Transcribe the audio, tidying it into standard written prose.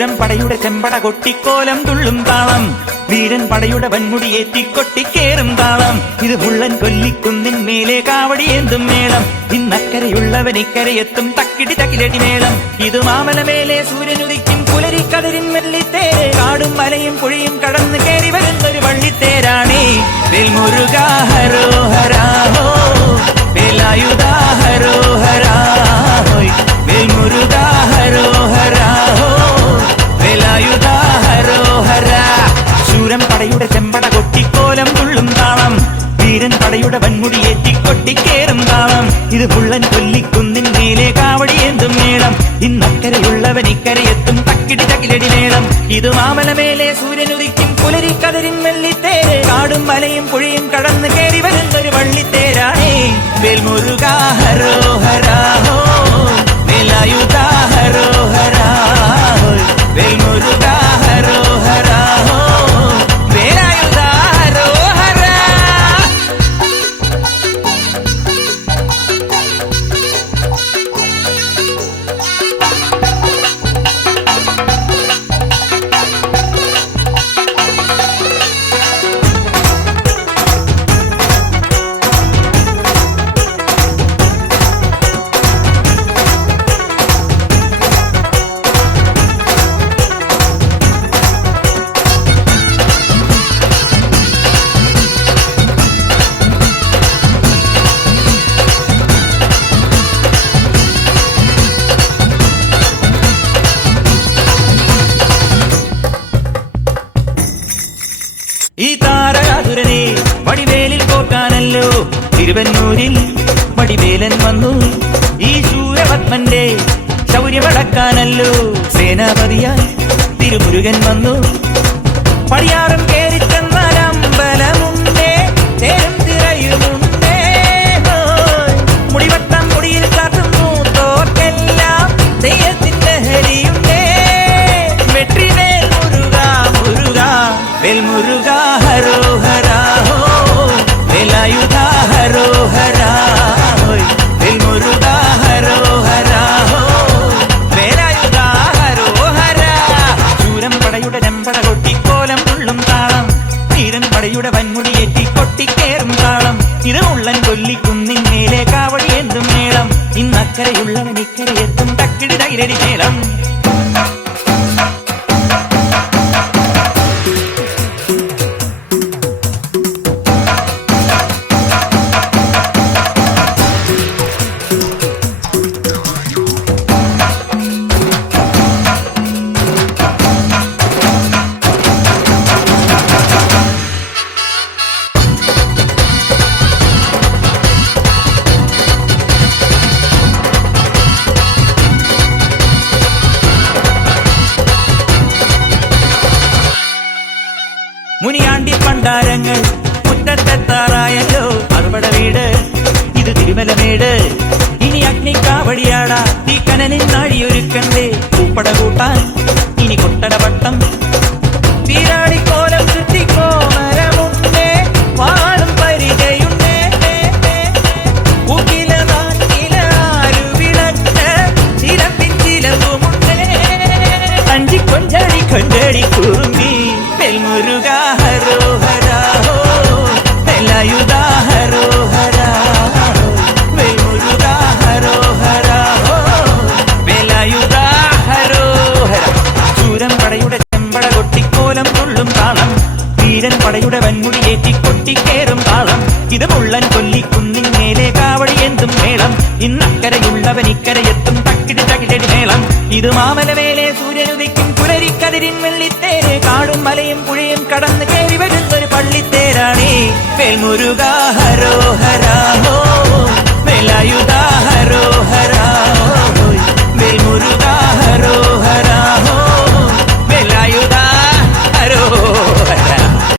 ശൂരൻ പടയുടെ ചെമ്പട കൊട്ടിക്കോലം തുള്ളും താളം, വീരൻ പടയുടെ വൻമുടിയേറ്റിക്കൊട്ടിക്കേറും താളം. ഇത് മുള്ളൻ കൊല്ലിക്കുന്നിൻ മേലെ കാവടിയേന്തും മേളം, ഇന്നക്കരയുള്ളവൻ ഇക്കരയെത്തും തക്കിടി തകിലടി മേളം. ഇത് മാമലമേലെ സൂര്യനുദിക്കും പുലരിക്കതിരിൻ വെള്ളിത്തേര്, കാടും മലയും പുഴയും കടന്ന് കയറി വരുന്നൊരു വള്ളിത്തേരാണേ. വേൽമുരുകാ ഹരോഹരാ ഹോ, വേലായുധാ ഹരോഹരാ ഹോയ്, വേൽമുരുകാ ഹരോഹരാ ഹോ, വേലായുധാ ഹരോഹരാ. ശൂരൻ പടയുടെ ചെമ്പട കൊട്ടിക്കോലം തുള്ളും താളം, വീരൻ പടയുടെ വൻമുടിയേറ്റിക്കൊട്ടിക്കേറും താളം. ഇത് മുള്ളൻ കൊല്ലിക്കുന്നിൻ മേലെ കാവടിയേന്തും മേളം, ഇന്നക്കരയുള്ളവൻ ഇക്കരയെത്തും തക്കിടി തകിലടി മേളം. ഇത് മാമലമേലെ സൂര്യനുദിക്കും പുലരിക്കതിരിൻ വെള്ളിത്തേര്, കാടും മലയും പുഴയും കടന്ന് കയറി വരുന്നൊരു വള്ളിത്തേരാണേ. വേൽമുരുകാ ഹരോഹരാ ഹോ, വേലായുധാ ഹരോഹരാ ഹോയ്, വേൽമുരുകാ ഹരോഹരാ ഹോ, വേലായുധാ ഹരോഹരാ. ഈ താരകാസുരനെ വടിവേലിൽ കോർക്കാനല്ലോ തിരുവന്നൂരിൽ വടിവേലൻ വന്നു. ഈ ശൂരപത്മന്റെ ശൗര്യമടക്കാനല്ലോ സേനാപതിയായി തിരുമുരുകൻ വന്നു. പടിയാറും കേറിച്ചെന്നാൽ അമ്പലമുണ്ടേ, തേരും തിറയുമുണ്ടേ, മുടിവട്ടം മുടിയിൽ കാട്ടുന്നു തോർക്കെല്ലാം തെയ്യത്തിന്റെ ഹരിയുണ്ടേ. വെട്രിവേൽ മുരുകാ മുരുകാ, വേൽമുരുകാ ഹരോഹരാ ഹോ, വേലായുധാ ഹരോഹരാ ഹോയ്, വേൽമുരുകാ ഹരോഹരാ ഹോ, വേലായുധാ ഹരോഹരാ. ശൂരൻ പടയുടെ ചെമ്പട കൊട്ടിക്കോലം തുള്ളും താളം, വീരൻ പടയുടെ വൻമുടിയേറ്റിക്കൊട്ടിക്കേറും താളം. ഇത് മുള്ളൻ കൊല്ലിക്കുന്നിൻ മേലെ കാവടിയേന്തും മേളം, ഇന്നക്കരയുള്ളവൻ ഇക്കരയെത്തും തക്കിടി തകിലടി മേളം. മുനിയാണ്ടി പണ്ടാരങ്ങൾ മുറ്റത്തെത്താറായല്ലോ, അറുപട വീട് ഇത് തിരുമലമേട്. ഇനി അഗ്നിക്കാവടിയാടാ തീ കനലിൻ നാഴിയൊരുക്കണ്ടേ, പൂപ്പട കൂട്ടാൻ ഇനി കൊട്ടടവട്ടം. തീരാടിക്കോലം ചുറ്റിക്കോമരമുണ്ടേ, വാളും പരിചയുണ്ടേ, ഉകില നാട്ടില ആരുവിളക്ക് ചിലമ്പിൻ ചിലവുമുണ്ടേ. അഞ്ചി കൊഞ്ചടി കൊഞ്ചടി കുറുമ്പി, വേൽമുരുകാ ഹരോഹരാ ഹോ, വേലായുധാ ഹരോഹരാ ഹോ, വേൽമുരുകാ ഹരോഹരാ ഹോ, വേലായുധാ ഹരോഹരാ. ശൂരൻ പടയുടെ ചെമ്പട കൊട്ടിക്കോലം തുള്ളും താളം, വീരൻ പടയുടെ വൻമുടിയേറ്റിക്കൊട്ടിക്കേറും താളം. ഇത് മുള്ളൻ കൊല്ലിക്കുന്നിൻ മേലെ കാവടിയേന്തും മേളം, ഇന്നക്കരയുള്ളവൻ ഇക്കരയെത്തും തക്കിടി തകിലടി മേളം. ഇത് മാമലമേലെ സൂര്യനുദിക്കും പുലരിക്കതിരിൻ വെള്ളിത്തേര്, കാടും മലയും പുഴയും കടന്ന് കയറി വരുന്നൊരു പള്ളിത്തേരാണേ. വേൽമുരുകാ ഹരോഹരാ